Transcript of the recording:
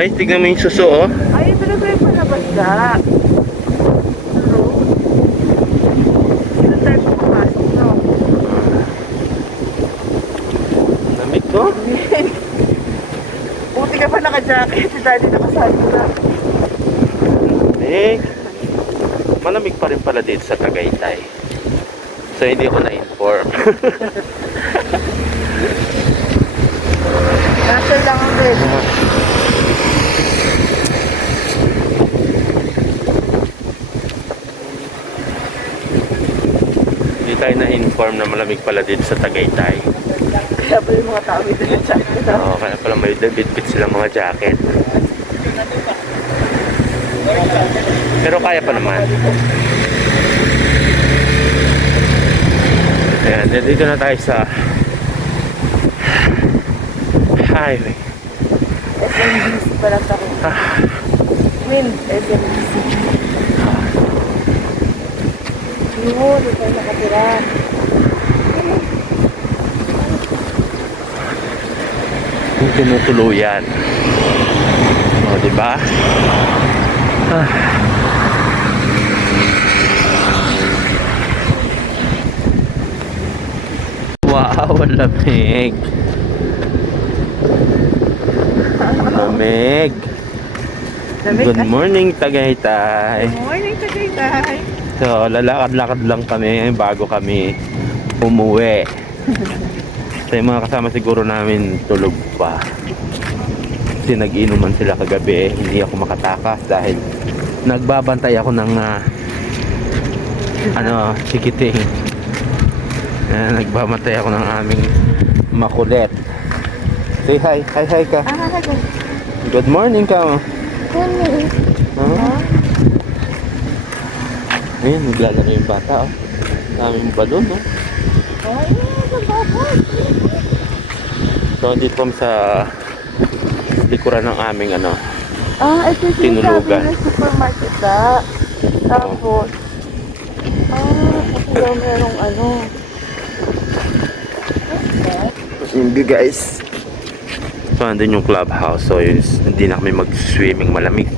Ay, tignan mo yung suso, oh. Ay, ito na ba yung palabasa? Road? Ito tayo papapasok, no? Lamig to. Buti ka pa naka-jacket. Si daddy nakasali na. Lamig. Malamig pa rin pala dito sa Tagaytay. So, hindi ako na-inform. Nasal lang ang red. Hindi tayo na-inform na malamig pala dito sa Tagaytay. Kaya pa yung mga tao dito na jacket. Oo, kaya pala may bit-bit silang mga jacket. Pero kaya pa naman. Ayan, dito na tayo sa highway. SMBC pala sa akin. SMBC. Yun, dito tayo nakatira. Yung tinutuluyan. O, diba? Wow, ang lamig. Lamig. Good morning, Tagaytay. Good morning, Tagaytay. So, lalakad-lakad lang kami bago kami umuwi. So, yung mga kasama siguro namin tulog pa. Kasi nag-inuman sila kagabi. Hindi ako makatakas dahil nagbabantay ako ng sikiting. Nagbabantay ako ng aming makulit. Say hi. Hi ka. Good morning ka. Good morning. Ayun, naglalaro yung bata. Daming balon, no? So, dito kami sa likuran ng aming ito yung tinulugan. sabi ng supermarket tapos kasi daw merong Hindi guys. So, andun yung clubhouse. So, hindi na kami mag-swimming, malamig.